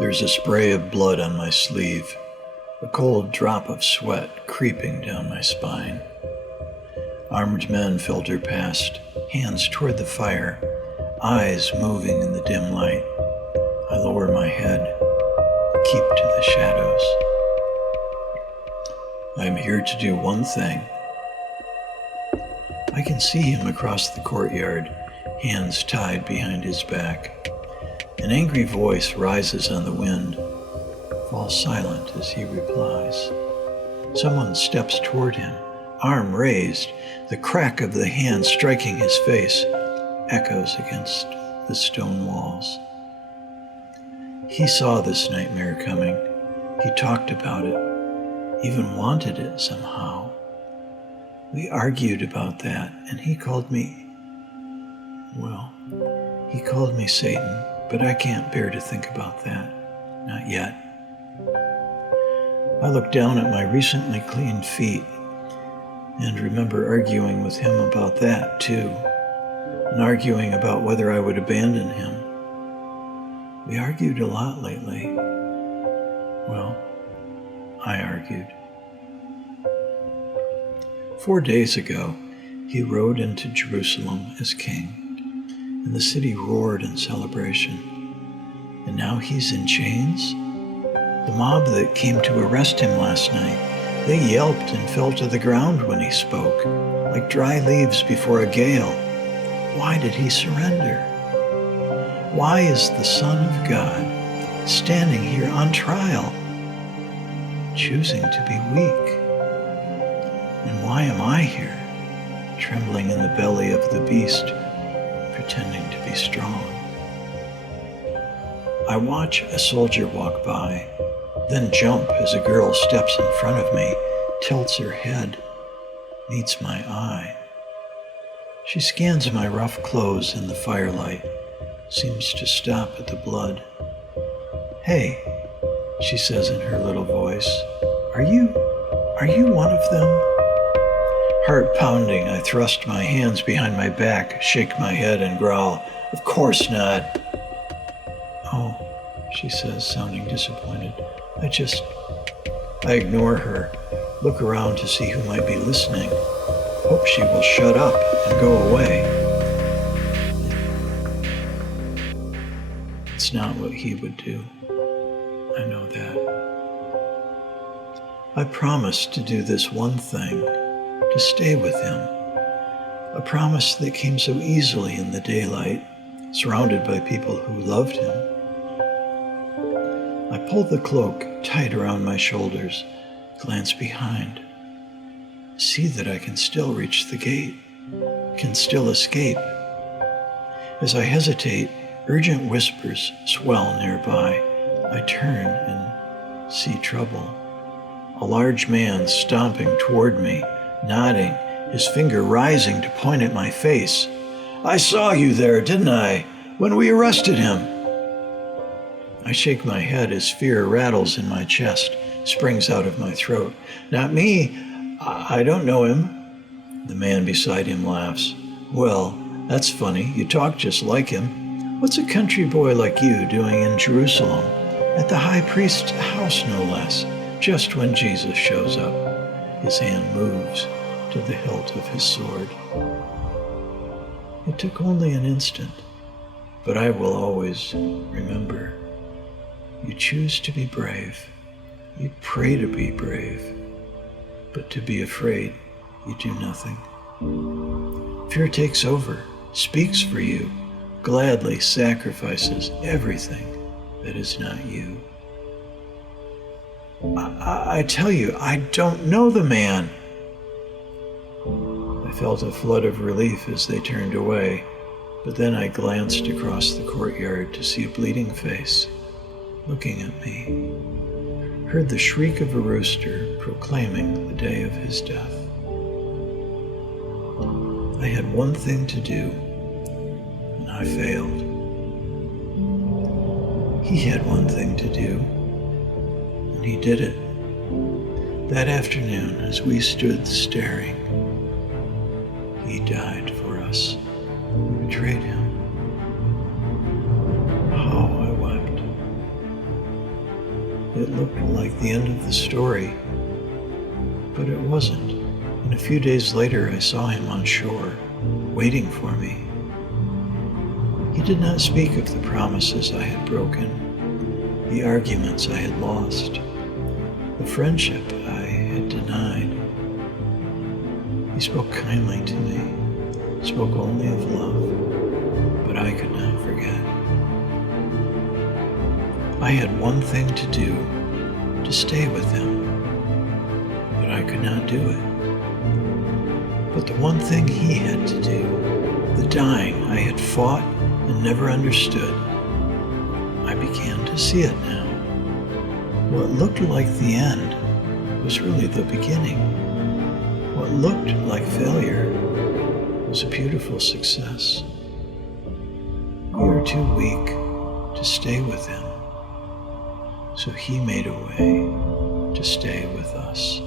There's a spray of blood on my sleeve, a cold drop of sweat creeping down my spine. Armed men filter past, hands toward the fire, eyes moving in the dim light. I lower my head, keep to the shadows. I am here to do one thing. I can see him across the courtyard, hands tied behind his back. An angry voice rises on the wind, falls silent as he replies. Someone steps toward him, arm raised. The crack of the hand striking his face echoes against the stone walls. He saw this nightmare coming. He talked about it, even wanted it somehow. We argued about that, and he called me Satan, but I can't bear to think about that. Not yet. I look down at my recently cleaned feet and remember arguing with him about that too, and arguing about whether I would abandon him. We argued a lot lately. Well, I argued. 4 days ago, he rode into Jerusalem as king, and the city roared in celebration. And now he's in chains? The mob that came to arrest him last night, they yelped and fell to the ground when he spoke, like dry leaves before a gale. Why did he surrender? Why is the Son of God standing here on trial, choosing to be weak? And why am I here, trembling in the belly of the beast, pretending to be strong? I watch a soldier walk by, then jump as a girl steps in front of me, tilts her head, meets my eye. She scans my rough clothes in the firelight, seems to stop at the blood. "Hey," she says in her little voice, Are you one of them?" Heart pounding, I thrust my hands behind my back, shake my head and growl, "Of course not." "Oh," she says, sounding disappointed. I ignore her, look around to see who might be listening, hope she will shut up and go away. It's not what he would do. I know that. I promised to do this one thing, to stay with him. A promise that came so easily in the daylight, surrounded by people who loved him. I pull the cloak tight around my shoulders, glance behind, see that I can still reach the gate, can still escape. As I hesitate, urgent whispers swell nearby. I turn and see trouble. A large man stomping toward me, nodding, his finger rising to point at my face. "I saw you there, didn't I, when we arrested him?" I shake my head as fear rattles in my chest, springs out of my throat. "Not me. I don't know him." The man beside him laughs. "Well, that's funny. You talk just like him. What's a country boy like you doing in Jerusalem? At the high priest's house, no less, just when Jesus shows up." His hand moves to the hilt of his sword. It took only an instant, but I will always remember. You choose to be brave. You pray to be brave. But to be afraid, you do nothing. Fear takes over, speaks for you, gladly sacrifices everything that is not you. I tell you, I don't know the man." I felt a flood of relief as they turned away, but then I glanced across the courtyard to see a bleeding face looking at me, heard the shriek of a rooster proclaiming the day of his death. I had one thing to do, and I failed. He had one thing to do, and he did it. That afternoon, as we stood staring, he died for us. We betrayed him. How I wept. it looked like the end of the story, but it wasn't. And a few days later, I saw him on shore, waiting for me. He did not speak of the promises I had broken, the arguments I had lost, the friendship I had denied. He spoke kindly to me, spoke only of love, but I could not forget. I had one thing to do, to stay with him, but I could not do it. But the one thing he had to do, the dying I had fought and never understood, I began to see it now. What looked like the end was really the beginning. What looked like failure was a beautiful success. We are too weak to stay with him, so he made a way to stay with us.